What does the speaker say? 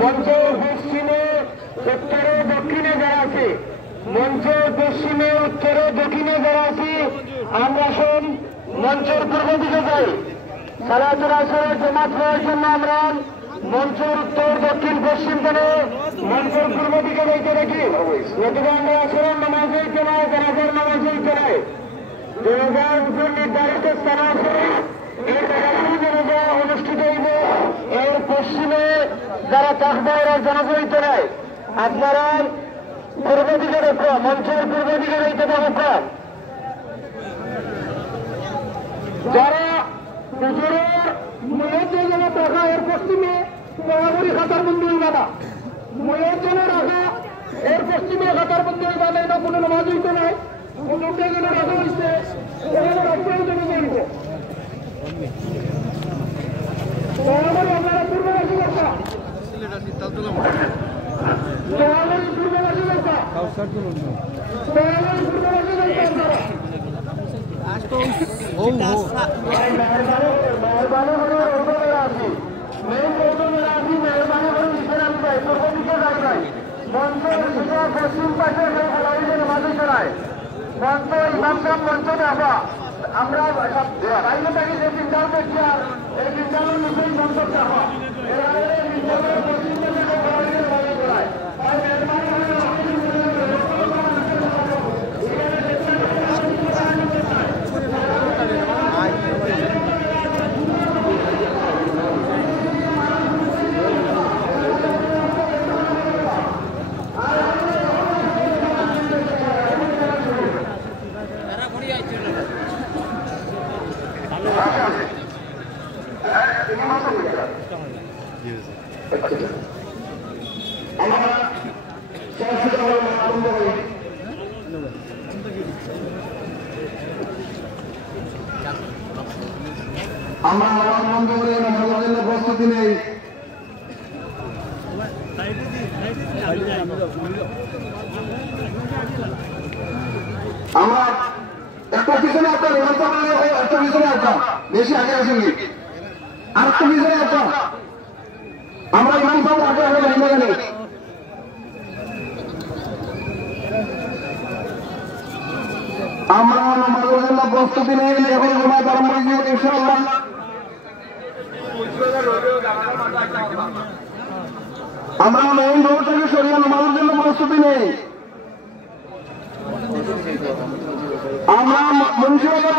মঞ্চের পশ্চিমে উত্তরে দক্ষিণে যারা আছে, মঞ্চের পশ্চিমে উত্তরে দক্ষিণে যারা আছি, আমরা সব মঞ্চের পূর্ব দিকে যাই। সালাতুল আসরের জামাত হওয়ার জন্য আমরা মঞ্চের উত্তর দক্ষিণ পশ্চিম করে মঞ্চের পূর্ব দিকে যাইতে দেখি। নতুবা আমরা আসরের নামাজ হইতে নয়, জানাজার নামাজ হইতে নয়। জানাজার উপর নির্ধারিত স্থান আছে, এই জায়গায় জানাজা অনুষ্ঠিত হইব। এর পশ্চিমে যারা থাকবে এরা জানাজা হইতে নয়। আপনারা পূর্ব দিকে দেখো, মঞ্চের পূর্ব দিকে যাইতে দেখো। যারা হুজুরের ময়ের জন্য রাখা এর পশ্চিমে মহাবরী খাতার বন্ধু বাবা, ময়ের জন্য রাখা এর পশ্চিমে খাতার বন্ধু বাবা, এটা কোনো নামাজ হইতে নয়। হুজুরদের জন্য রাখা হয়েছে, এখানে রাখতেও জন্য করবো। আপনারা পূর্ববাসী রাখা, পূর্ববাসী রাখা, পূর্ববাসী রাখা। পশ্চিম পাশে আমরা বাইরে থাকি যে তিনটাও দেখছি, আর এই তিনটার নিচেই মঞ্চ চাপা আমরা আমার বন্ধু করে নামাজের জন্য প্রস্তুতি নেই। আমরা একটা পিছনে একটা একটা পিছনে একটা বেশি আগে আসেনি, আর একটা পিছনে একটা আমরা ইমান সব আগে আগে জানি। আমরা নামাজের জন্য প্রস্তুতি নেই, এখন নামাজ আরম্ভ হয়েছে ইনশাআল্লাহ। আমরা মেইন রোড থেকে সরিয়ে নামাজের জন্য প্রস্তুতি নেই। আমরা মুন্সিবাজার